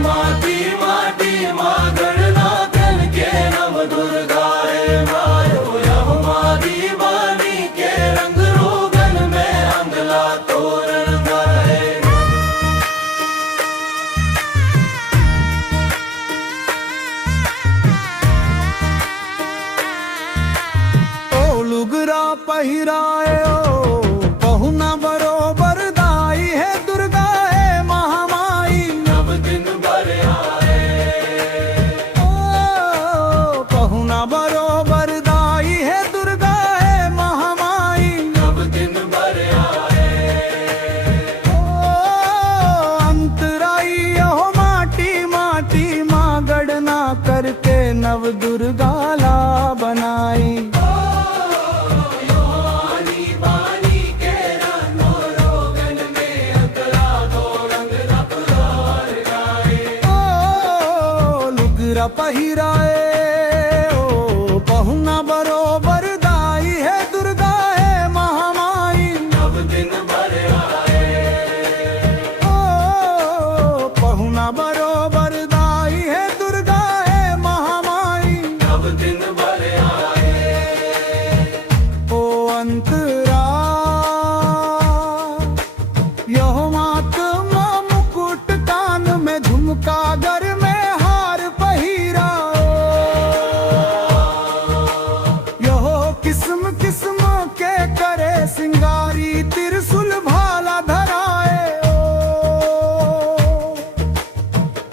माटी माटी मागणना कन के नव दुर्गाए मायो यह मादी वाणी के रंग रोगन में अंगला तोरण गाए। ओ लुगरा पहिराए ओ पहुना बरोबर दाई है दुर्गा है महामाई नव दिन भर आए। ओ पहुना बरोबर दाई है दुर्गा है महामाई नव दिन भर आए। ओ अंतराई हो माटी माटी माँ गणना करके नव दुर्गा ला बनाई। पहिराए ओ पहुना बरोबर दाई है दुर्गा है महामाई नव दिन भर आए। ओ पहुना बरोबर दाई है दुर्गा है महामाई नव दिन भर आए। ओ अंतरा यह मात माँ मुकुट कान में झुमका गर में किस्म किस्म के करे सिंगारी त्रिशूल भाला धराए।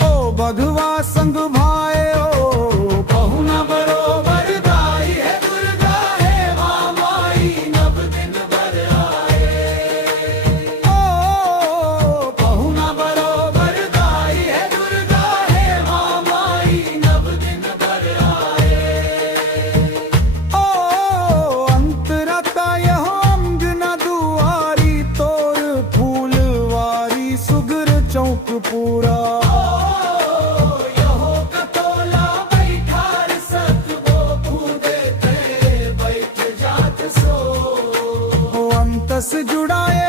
ओ भगवा संग भाए ओ पहुना बरोबर दाई है दुर्गा है महामाई नव दिन भर आए। ओ पहुना बरोबर दाई है दुर्गा है महामाई नव दिन भर आए। चौक पूरा यहो कतोला बैठार सत वो कूदे बैठ जात सो हो अंतस जुड़ाए।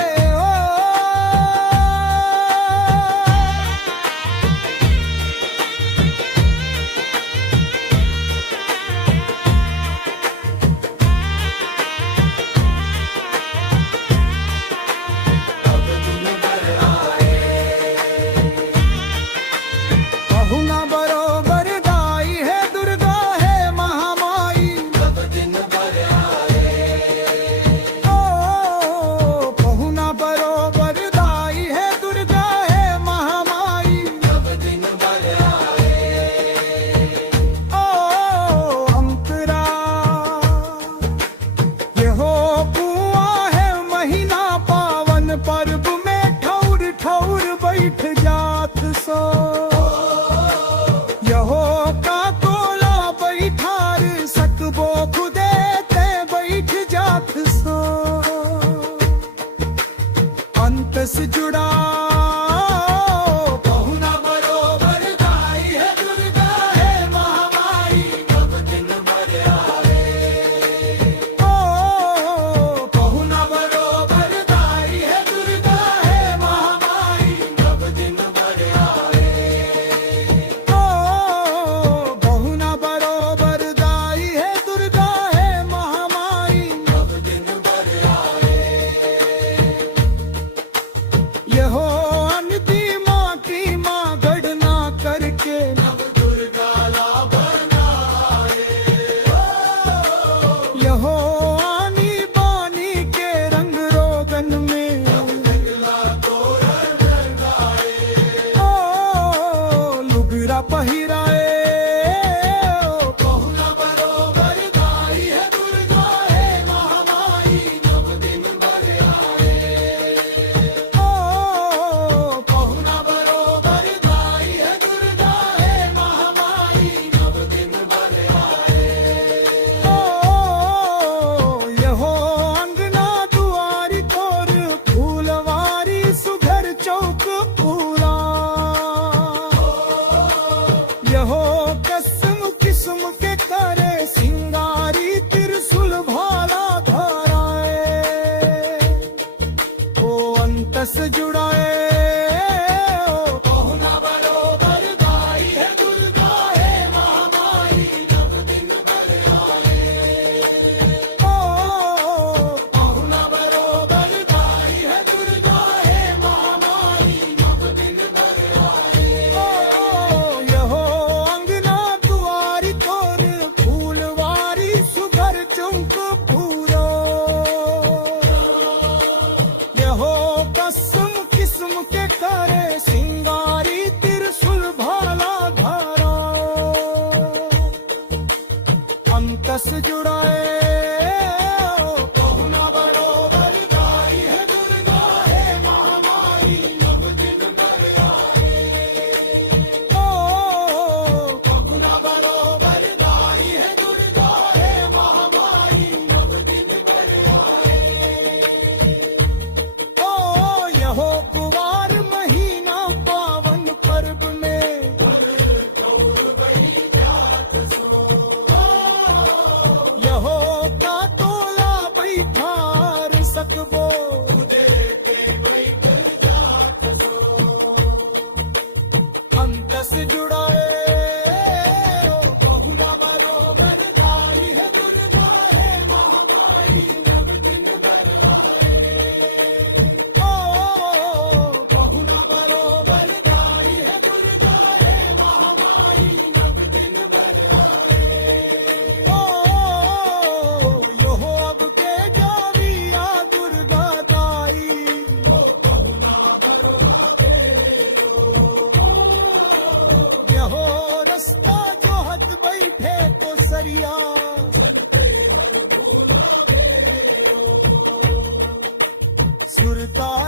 तारा